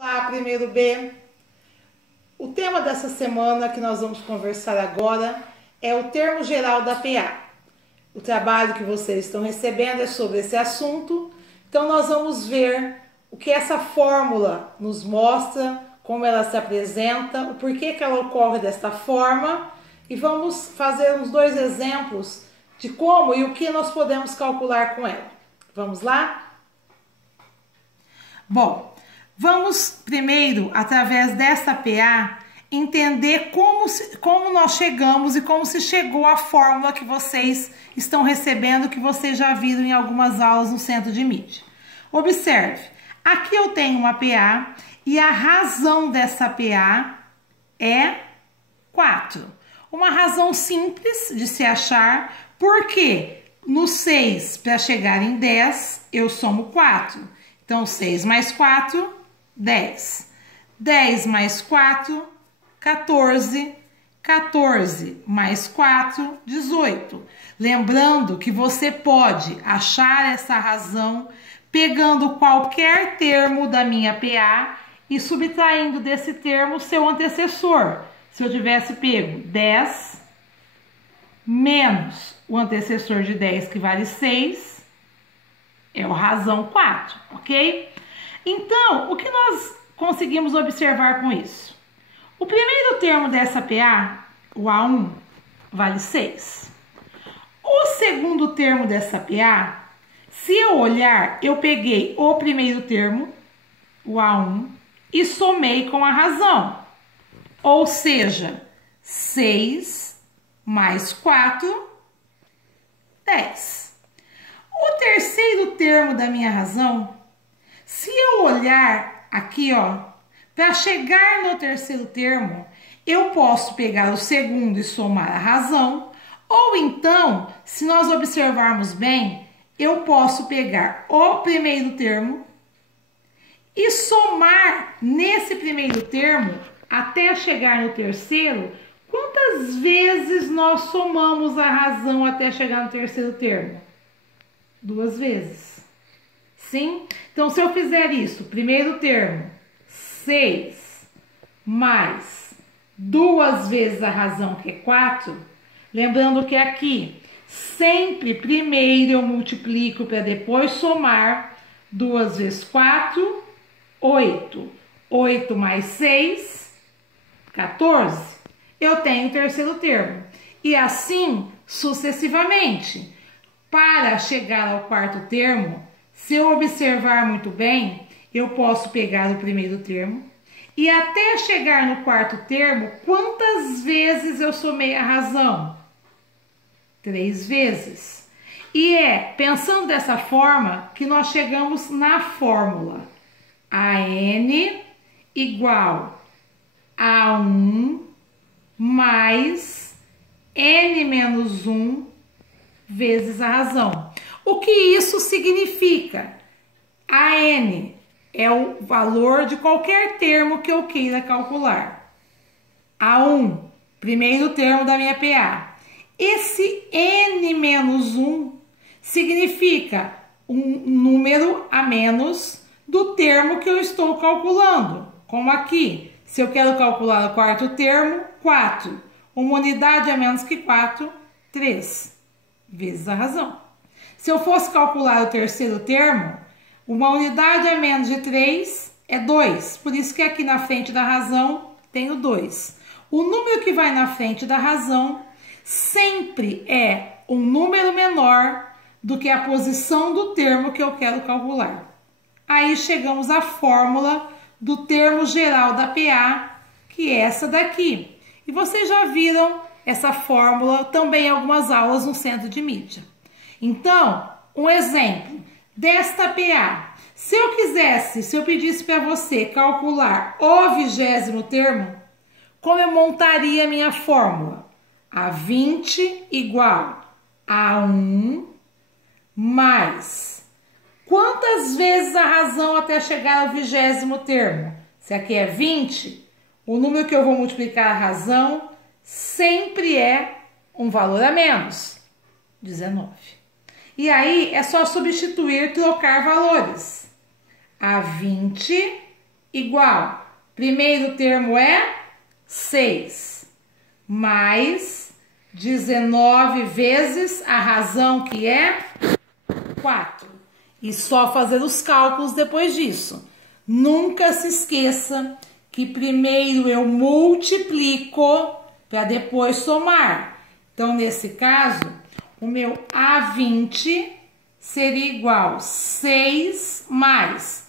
Olá, primeiro B. O tema dessa semana que nós vamos conversar agora é o termo geral da PA. O trabalho que vocês estão recebendo é sobre esse assunto, então nós vamos ver o que essa fórmula nos mostra, como ela se apresenta, o porquê que ela ocorre desta forma e vamos fazer uns dois exemplos de como e o que nós podemos calcular com ela. Vamos lá? Bom, vamos primeiro, através dessa PA, entender como nós chegamos e como se chegou à fórmula que vocês estão recebendo, que vocês já viram em algumas aulas no centro de mídia. Observe, aqui eu tenho uma PA e a razão dessa PA é 4. Uma razão simples de se achar, porque no 6, para chegar em 10, eu somo 4. Então, 6 mais 4, 10. 10 mais 4, 14. 14 mais 4, 18. Lembrando que você pode achar essa razão pegando qualquer termo da minha PA e subtraindo desse termo o seu antecessor. Se eu tivesse pego 10 menos o antecessor de 10, que vale 6, é o razão 4, ok? Então, o que nós conseguimos observar com isso? O primeiro termo dessa PA, o A1, vale 6. O segundo termo dessa PA, se eu olhar, eu peguei o primeiro termo, o A1, e somei com a razão. Ou seja, 6 mais 4, 10. O terceiro termo da minha razão, se eu olhar aqui, ó, para chegar no terceiro termo, eu posso pegar o segundo e somar a razão, ou então, se nós observarmos bem, eu posso pegar o primeiro termo e somar nesse primeiro termo até chegar no terceiro. Quantas vezes nós somamos a razão até chegar no terceiro termo? 2 vezes. Sim? Então, se eu fizer isso, primeiro termo, 6 mais 2 vezes a razão, que é 4, lembrando que aqui, sempre primeiro eu multiplico para depois somar. 2 vezes 4, 8. 8 mais 6, 14. Eu tenho o terceiro termo. E assim, sucessivamente. Para chegar ao quarto termo, se eu observar muito bem, eu posso pegar o primeiro termo e até chegar no quarto termo, quantas vezes eu somei a razão? 3 vezes. E é pensando dessa forma que nós chegamos na fórmula AN igual a 1 mais N menos 1 vezes a razão. O que isso significa? AN é o valor de qualquer termo que eu queira calcular. A1, primeiro termo da minha PA. Esse N menos 1 significa um número a menos do termo que eu estou calculando. Como aqui, se eu quero calcular o quarto termo, 4. Uma unidade a menos que 4, 3 vezes a razão. Se eu fosse calcular o terceiro termo, uma unidade a menos de 3 é 2. Por isso que aqui na frente da razão tem o 2. O número que vai na frente da razão sempre é um número menor do que a posição do termo que eu quero calcular. Aí chegamos à fórmula do termo geral da PA, que é essa daqui. E vocês já viram essa fórmula também em algumas aulas no centro de mídia. Então, um exemplo desta PA. Se eu pedisse para você calcular o 20º termo, como eu montaria a minha fórmula? A 20 igual a 1 mais quantas vezes a razão até chegar ao 20º termo? Se aqui é 20, o número que eu vou multiplicar a razão sempre é um valor a menos, 19. E aí é só substituir, trocar valores. A 20 igual. Primeiro termo é 6, mais 19 vezes a razão que é 4. E só fazer os cálculos depois disso. Nunca se esqueça que primeiro eu multiplico para depois somar. Então, nesse caso, o meu A20 seria igual a 6 mais